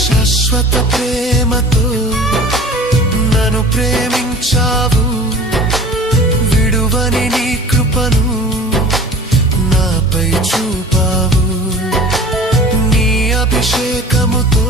శాశ్వత ప్రేమతో నన్ను ప్రేమించావు, విడువని నీ కృపను నాపై చూపావు. నీ అభిషేకముతో